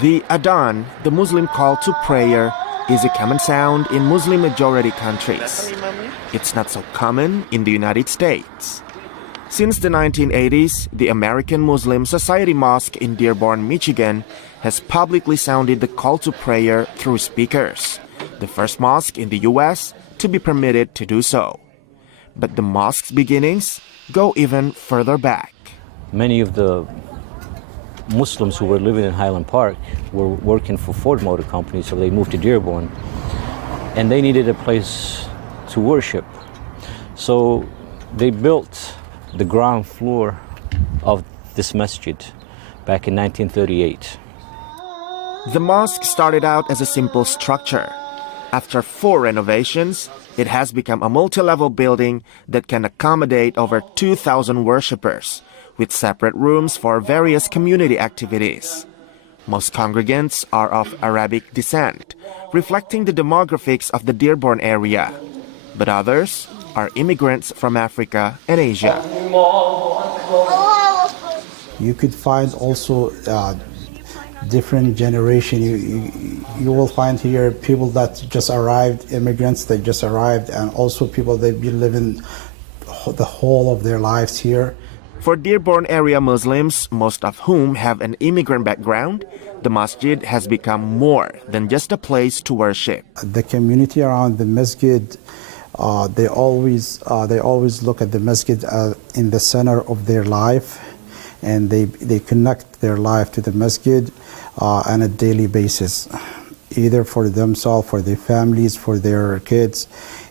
The adhan, the Muslim call to prayer, is a common sound in Muslim-majority countries. It's not so common in the United States. Since the 1980s, the American Moslem Society Mosque in Dearborn, Michigan, has publicly sounded the call to prayer through speakers, the first mosque in the U.S. to be permitted to do so. But the mosque's beginnings go even further back. Many of the Muslims who were living in Highland Park were working for Ford Motor Company, so they moved to Dearborn, and they needed a place to worship. So they built the ground floor of this masjid back in 1938. The mosque started out as a simple structure. After 4 renovations, it has become a multi-level building that can accommodate over 2,000 worshippers, with separate rooms for various community activities. Most congregants are of Arabic descent, reflecting the demographics of the Dearborn area. But others are immigrants from Africa and Asia. You could find also different generation. You will find here people that just arrived, immigrants that just arrived, and also people that been living the whole of their lives here. For Dearborn area Muslims, most of whom have an immigrant background, the masjid has become more than just a place to worship. The community around the masjid, they always look at the masjid in the center of their life, and they connect their life to the masjid on a daily basis, either for themselves, for their families, for their kids.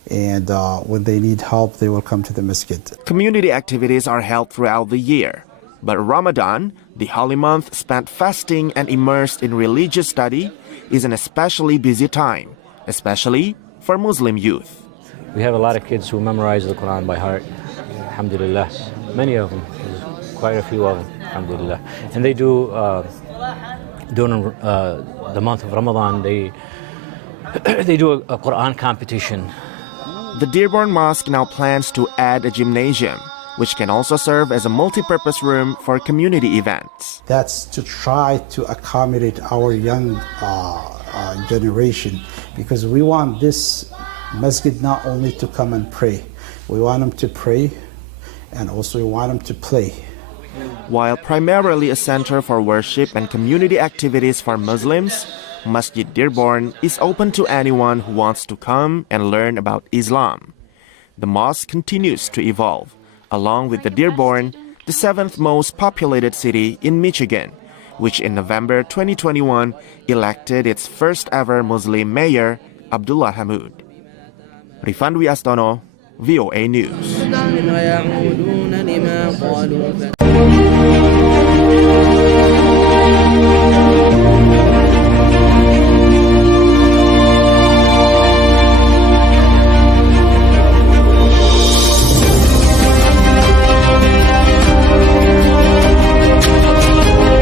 And when they need help, they will come to the masjid. Community activities are held throughout the year, but Ramadan, the holy month spent fasting and immersed in religious study, is an especially busy time, especially for Muslim youth. We have a lot of kids who memorize the Quran by heart, alhamdulillah. Many of them, quite a few of them, alhamdulillah. And they do, during the month of Ramadan, they do a Quran competition. The Dearborn Mosque now plans to add a gymnasium, which can also serve as a multi-purpose room for community events. That's to try to accommodate our young generation, because we want this masjid not only to come and pray, we want them to pray, and also we want them to play. While primarily a center for worship and community activities for Muslims, Masjid Dearborn is open to anyone who wants to come and learn about Islam. The mosque continues to evolve, along with the Dearborn, the 7th most populated city in Michigan, which in November 2021 elected its first ever Muslim mayor, Abdullah Hammoud. Rivan, Dwiastono, VOA News.